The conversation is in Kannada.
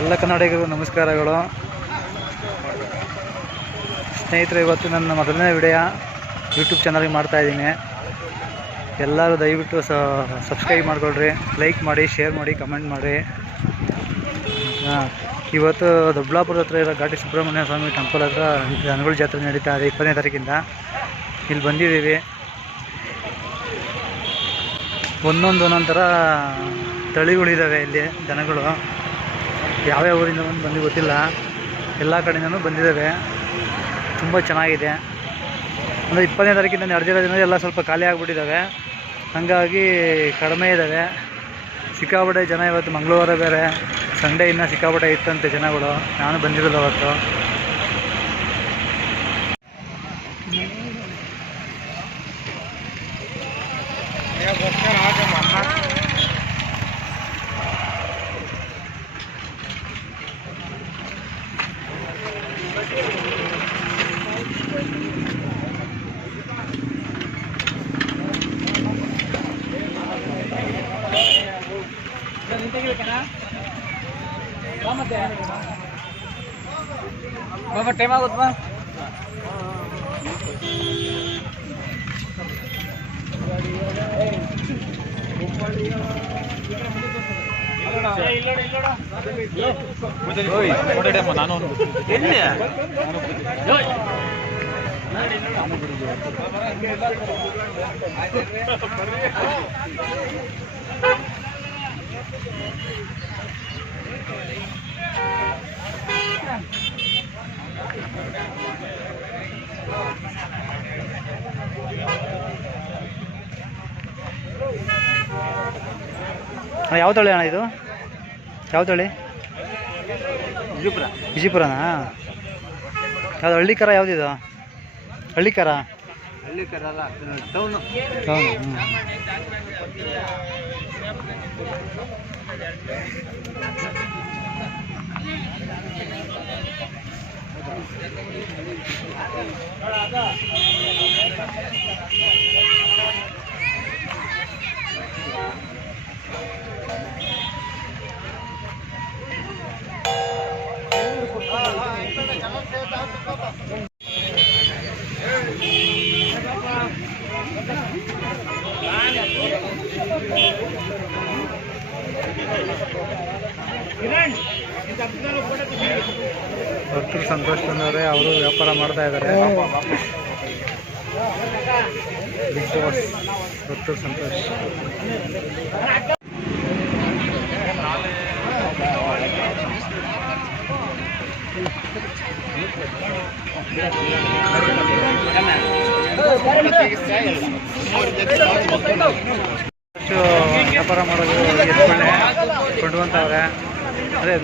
ಎಲ್ಲ ಕನ್ನಡಿಗರಿಗೂ ನಮಸ್ಕಾರಗಳು. ಸ್ನೇಹಿತರೆ, ಇವತ್ತು ನನ್ನ ಮೊದಲನೇ ವಿಡಿಯೋ ಯೂಟ್ಯೂಬ್ ಚಾನಲ್ಗೆ ಮಾಡ್ತಾಯಿದ್ದೀನಿ. ಎಲ್ಲರೂ ದಯವಿಟ್ಟು ಸಬ್ಸ್ಕ್ರೈಬ್ ಮಾಡ್ಕೊಳ್ರಿ, ಲೈಕ್ ಮಾಡಿ, ಶೇರ್ ಮಾಡಿ, ಕಮೆಂಟ್ ಮಾಡಿ. ಇವತ್ತು ದೊಡ್ಡಬಳ್ಳಾಪುರ ಹತ್ರ ಇರೋ ಘಾಟಿ ಸುಬ್ರಹ್ಮಣ್ಯ ಸ್ವಾಮಿ ಟೆಂಪಲ್ ಹತ್ರ ದನಗಳ ಜಾತ್ರೆ ನಡೀತಾ ಇದೆ. 20ನೇ ತಾರೀಕಿಂದ ಇಲ್ಲಿ ಬಂದಿದ್ದೀವಿ. ಒಂದೊಂದು ಥರ ತಳಿಗಳಿದ್ದಾವೆ ಇಲ್ಲಿ. ದನಗಳು ಯಾವ್ಯಾವ ಊರಿಂದ ಬಂದು ಗೊತ್ತಿಲ್ಲ, ಎಲ್ಲ ಕಡೆಯಿಂದನೂ ಬಂದಿದ್ದಾವೆ. ತುಂಬ ಚೆನ್ನಾಗಿದೆ. ಅಂದರೆ 20ನೇ ತಾರೀಕಿಂದ ನಡೆದಿರೋದ್ರಿಂದ ಎಲ್ಲ ಸ್ವಲ್ಪ ಖಾಲಿ ಆಗಿಬಿಟ್ಟಿದ್ದಾವೆ, ಹಾಗಾಗಿ ಕಡಿಮೆ ಇದ್ದಾವೆ. ಸಿಕ್ಕಾಪಟ್ಟೆ ಜನ ಇವತ್ತು ಮಂಗಳವಾರ ಬೇರೆ, ಸಂಡೇ ಇನ್ನೂ ಸಿಕ್ಕಾಪಟ್ಟೆ ಇತ್ತಂತೆ ಜನಗಳು. ನಾನು ಬಂದಿರೋದು ಅವತ್ತು. ಬಾಬಾ ಟೈಮ್ ಆಗುತ್ತಾ? ನಾನು ಯಾವ ತಳಿ ಅಣ್ಣ ಇದು? ಯಾವ ತಳಿ? ವಿಜಯಪುರನಾ? ಯಾವುದು ಹಳ್ಳಿಕರ? ಯಾವುದಿದು ಹಳ್ಳಿಕರ? ಹಳ್ಳಿಕರ ಅಲ್ಲ, ಟೌನು. ಭಕ್ತರು ಸಂತೋಷ್ ತಂದವ್ರೆ, ಅವರು ವ್ಯಾಪಾರ ಮಾಡ್ತಾ ಇದ್ದಾರೆ. ಬಿಗ್ ಬಾಸ್ ಭಕ್ತರು ಸಂತೋಷ್. ವ್ಯಾಪಾರ ಮಾಡೋದು ಎತ್ಕೊಳ್ಳೆ ಕೊಂಡ್ಕೊಂತವ್ರೆ. ಅದೇ